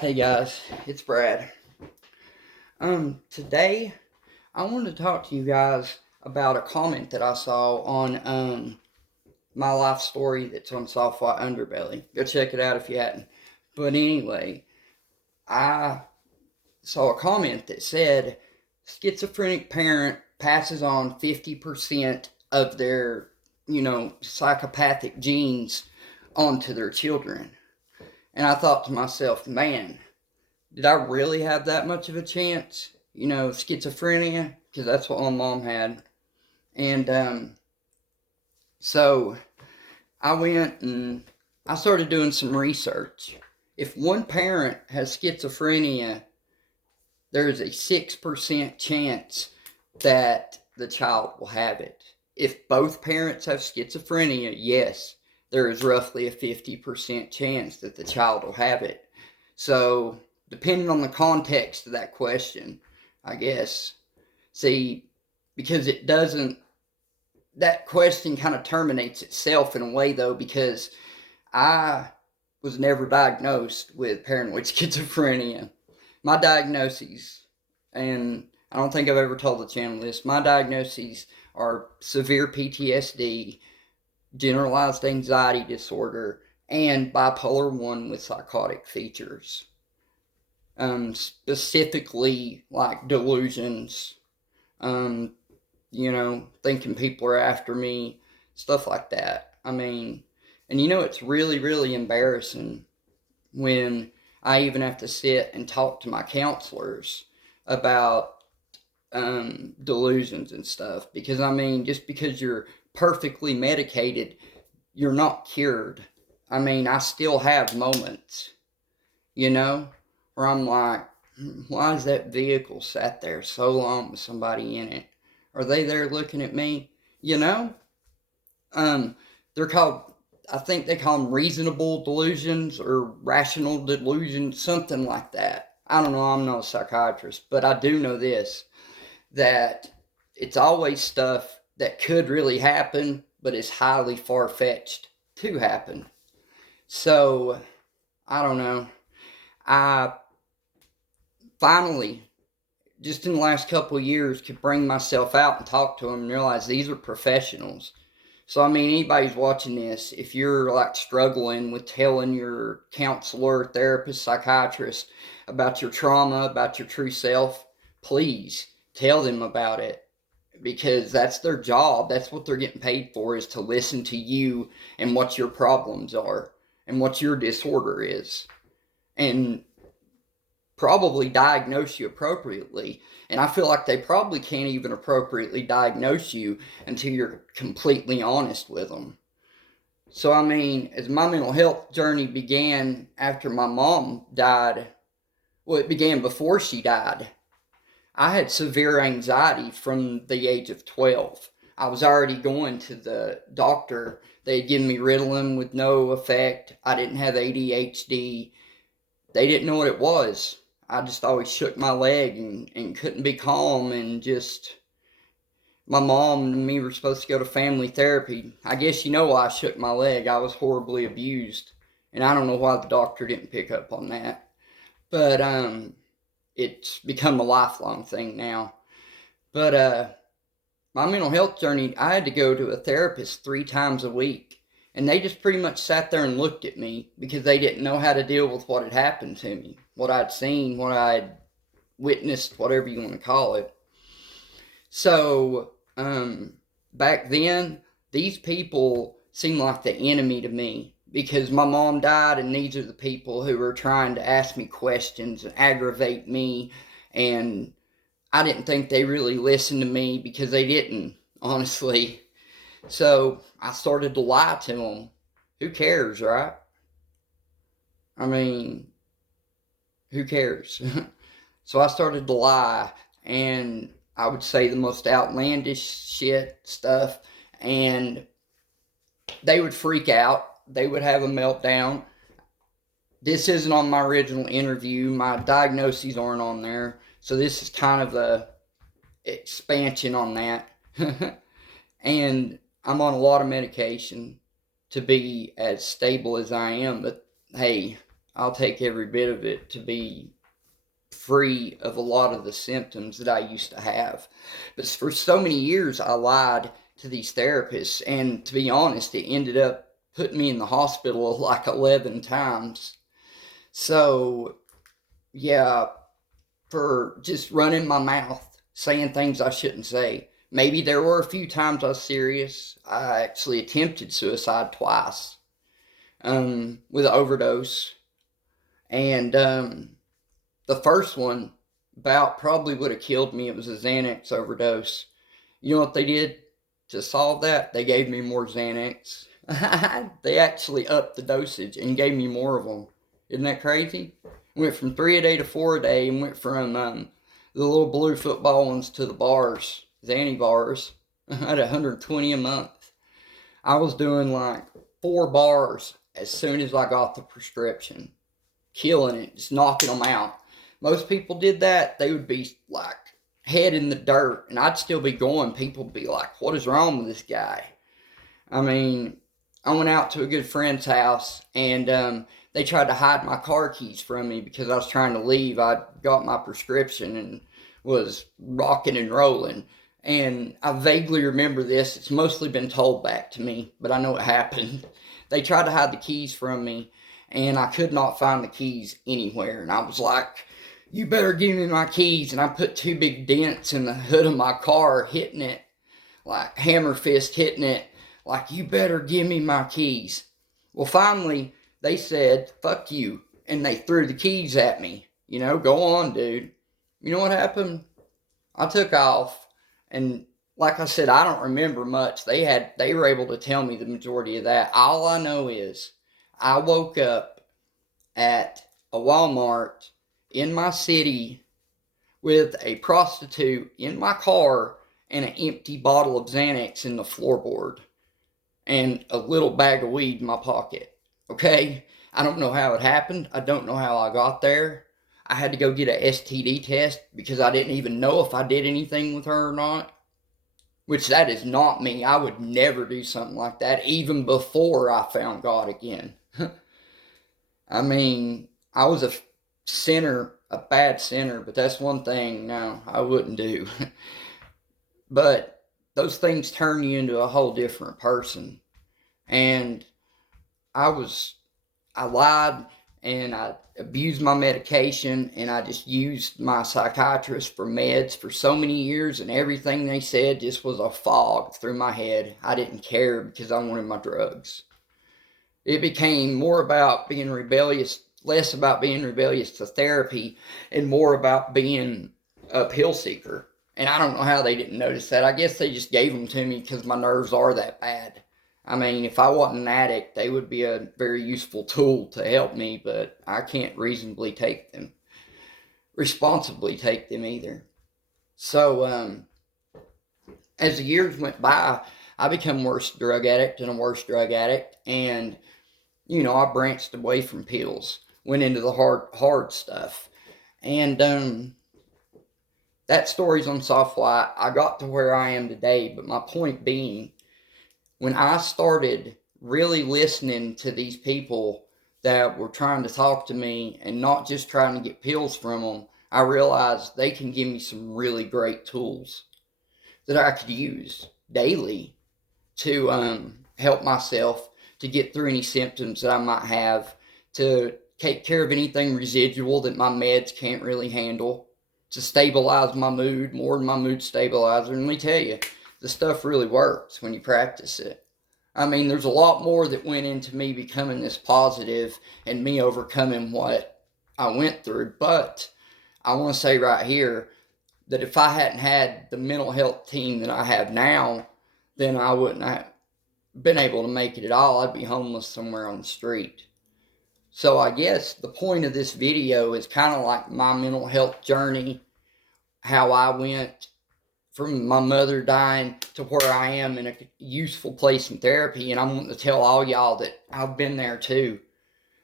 Hey guys, it's Brad. Today I wanted to talk to you guys about a comment that I saw on my life story that's on Soft White Underbelly. Go check it out if you hadn't. But anyway, I saw a comment that said schizophrenic parent passes on 50% of their, psychopathic genes onto their children. And I thought to myself, man, did I really have that much of a chance? Schizophrenia, because that's what my mom had. And so I went and I started doing some research. If one parent has schizophrenia, there's a 6% chance that the child will have it. If both parents have schizophrenia, yes, there is roughly a 50% chance that the child will have it. So, depending on the context of that question, I guess, see, because it doesn't, that question kind of terminates itself in a way, though, because I was never diagnosed with paranoid schizophrenia. My diagnoses, and I don't think I've ever told the channel this, my diagnoses are severe PTSD, generalized anxiety disorder, and bipolar 1 with psychotic features. Specifically like delusions, um, thinking people are after me, stuff like that. I mean, and it's really, really embarrassing when I even have to sit and talk to my counselors about delusions and stuff. Because, I mean, just because you're perfectly medicated, you're not cured. I mean, I still have moments, you know, where I'm like, why is that vehicle sat there so long with somebody in it? Are they there looking at me? You know? Um, they're called, I think they call them reasonable delusions or rational delusions, something like that. I don't know, I'm not a psychiatrist, but I do know this, that it's always stuff that could really happen, but is highly far fetched to happen. So, I don't know. I finally, just in the last couple of years, could bring myself out and talk to them and realize these are professionals. So, I mean, anybody's watching this, if you're like struggling with telling your counselor, therapist, psychiatrist about your trauma, about your true self, please tell them about it because that's their job. That's what they're getting paid for, is to listen to you and what your problems are and what your disorder is. And probably diagnose you appropriately. And I feel like they probably can't even appropriately diagnose you until you're completely honest with them. So, I mean, as my mental health journey began after my mom died, well, it began before she died. I had severe anxiety from the age of 12. I was already going to the doctor. They had given me Ritalin with no effect. I didn't have ADHD. They didn't know what it was. I just always shook my leg and couldn't be calm, and just my mom and me were supposed to go to family therapy. I guess you know why I shook my leg. I was horribly abused. And I don't know why the doctor didn't pick up on that. But it's become a lifelong thing now. But my mental health journey, I had to go to a therapist 3 times a week. And they just pretty much sat there and looked at me because they didn't know how to deal with what had happened to me, what I'd seen, what I'd witnessed, whatever you want to call it. So, back then, these people seemed like the enemy to me because my mom died, and these are the people who were trying to ask me questions and aggravate me. And I didn't think they really listened to me because they didn't, honestly. So I started to lie to them. Who cares, right? I mean, who cares? So I started to lie, and I would say the most outlandish shit stuff, and they would freak out. They would have a meltdown. This isn't on my original interview. My diagnoses aren't on there. So this is kind of a expansion on that. And I'm on a lot of medication to be as stable as I am, but hey, I'll take every bit of it to be free of a lot of the symptoms that I used to have. But for so many years, I lied to these therapists, and to be honest, it ended up putting me in the hospital like 11 times. So, yeah, for just running my mouth, saying things I shouldn't say. Maybe there were a few times I was serious. I actually attempted suicide twice with an overdose. And the first one about probably would have killed me. It was a Xanax overdose. You know what they did to solve that? They gave me more Xanax. They actually upped the dosage and gave me more of them. Isn't that crazy? Went from 3 a day to 4 a day, and went from the little blue football ones to the bars, Xanny bars. I had 120 a month. I was doing like 4 bars as soon as I got the prescription. Killing it, just knocking them out. Most people did that, they would be like head in the dirt, and I'd still be going. People would be like, what is wrong with this guy? I mean, I went out to a good friend's house, and they tried to hide my car keys from me because I was trying to leave. I got my prescription and was rocking and rolling. And I vaguely remember this. It's mostly been told back to me, but I know it happened. They tried to hide the keys from me, and I could not find the keys anywhere. And I was like, you better give me my keys. And I put 2 big dents in the hood of my car, hitting it, like hammer fist hitting it, like, you better give me my keys. Well, finally, they said, fuck you. And they threw the keys at me. You know, go on, dude. You know what happened? I took off. And like I said, I don't remember much. They were able to tell me the majority of that. All I know is I woke up at a Walmart in my city with a prostitute in my car and an empty bottle of Xanax in the floorboard and a little bag of weed in my pocket. Okay? I don't know how it happened. I don't know how I got there. I had to go get a STD test because I didn't even know if I did anything with her or not. Which that is not me. I would never do something like that, even before I found God again. I mean, I was a sinner, a bad sinner, but that's one thing, no, I wouldn't do. But those things turn you into a whole different person. And I lied, and I abused my medication, and I just used my psychiatrist for meds for so many years, and everything they said just was a fog through my head. I didn't care because I wanted my drugs. It became more about being rebellious, less about being rebellious to therapy, and more about being a pill seeker. And I don't know how they didn't notice that. I guess they just gave them to me because my nerves are that bad. I mean, if I wasn't an addict, they would be a very useful tool to help me, but I can't reasonably take them, responsibly take them either. So, as the years went by, I became a worse drug addict and a worse drug addict, and, you know, I branched away from pills, went into the hard stuff, and, that story's on Soft Flight. I got to where I am today, but my point being, when I started really listening to these people that were trying to talk to me and not just trying to get pills from them, I realized they can give me some really great tools that I could use daily to help myself to get through any symptoms that I might have, to take care of anything residual that my meds can't really handle, to stabilize my mood, more than my mood stabilizer. And let me tell you, the stuff really works when you practice it. I mean, there's a lot more that went into me becoming this positive and me overcoming what I went through. But I want to say right here that if I hadn't had the mental health team that I have now, then I wouldn't have been able to make it at all. I'd be homeless somewhere on the street. So I guess the point of this video is kind of like my mental health journey, how I went from my mother dying to where I am in a useful place in therapy. And I'm wanting to tell all y'all that I've been there too.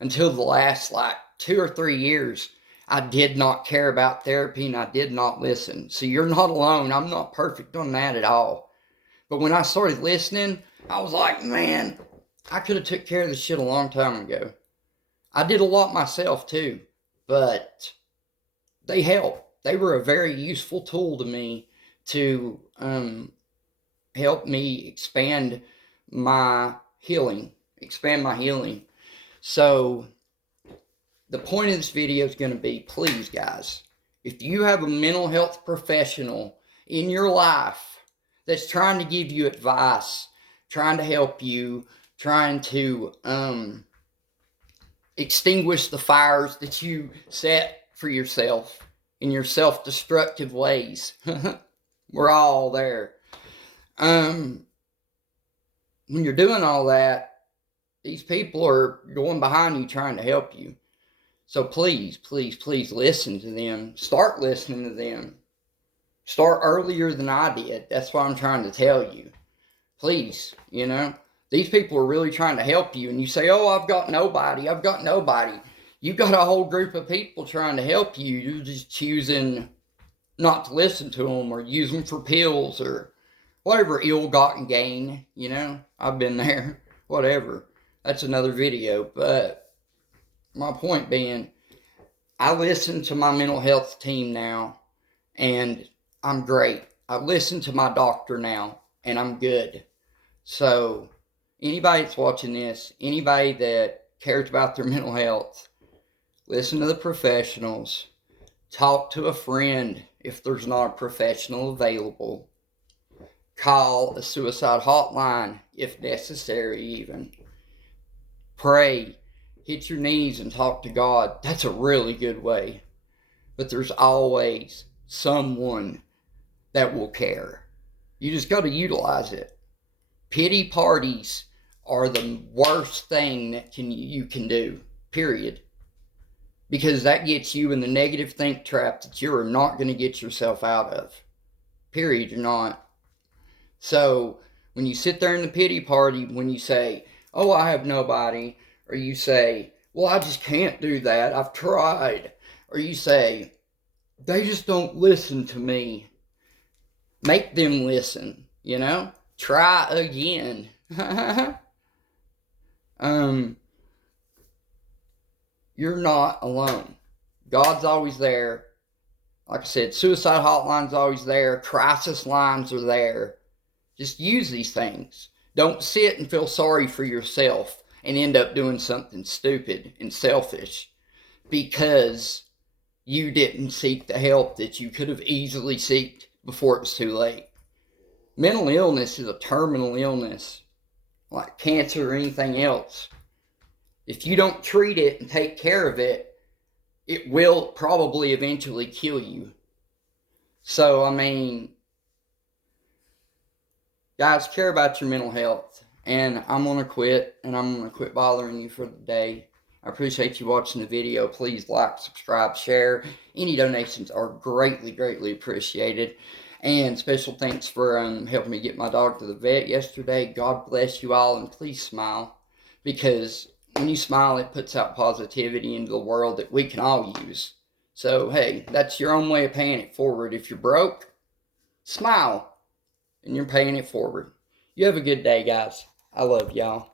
Until the last 2 or 3 years, I did not care about therapy and I did not listen. So you're not alone. I'm not perfect on that at all. But when I started listening, I was like, man, I could have took care of this shit a long time ago. I did a lot myself too, but they help. They were a very useful tool to me to help me expand my healing. So the point of this video is going to be, please guys, if you have a mental health professional in your life that's trying to give you advice, trying to help you, trying to extinguish the fires that you set for yourself in your self-destructive ways. We're all there. When you're doing all that, these people are going behind you trying to help you. So please, please, please listen to them. Start listening to them. Start earlier than I did. That's what I'm trying to tell you. Please, these people are really trying to help you. And you say, oh, I've got nobody. You've got a whole group of people trying to help you. You're just choosing not to listen to them or use them for pills or whatever ill-gotten gain. I've been there. Whatever. That's another video. But my point being, I listen to my mental health team now, and I'm great. I listen to my doctor now, and I'm good. So anybody that's watching this, anybody that cares about their mental health, listen to the professionals. Talk to a friend if there's not a professional available. Call a suicide hotline if necessary even. Pray. Hit your knees and talk to God. That's a really good way. But there's always someone that will care. You just got to utilize it. Pity parties are the worst thing that you can do, period. Because that gets you in the negative think trap that you are not going to get yourself out of. Period, you're not. So when you sit there in the pity party, when you say, oh, I have nobody, or you say, well, I just can't do that, I've tried, or you say, they just don't listen to me. Make them listen, Try again. You're not alone. God's always there. Like I said, suicide hotline's always there. Crisis lines are there. Just use these things. Don't sit and feel sorry for yourself and end up doing something stupid and selfish because you didn't seek the help that you could have easily sought before it was too late. Mental illness is a terminal illness, like cancer or anything else. If you don't treat it and take care of it, it will probably eventually kill you. So, guys, care about your mental health. And I'm going to quit, and I'm going to quit bothering you for the day. I appreciate you watching the video. Please like, subscribe, share. Any donations are greatly, greatly appreciated. And special thanks for helping me get my dog to the vet yesterday. God bless you all, and please smile. Because when you smile, it puts out positivity into the world that we can all use. So, hey, that's your own way of paying it forward. If you're broke, smile, and you're paying it forward. You have a good day, guys. I love y'all.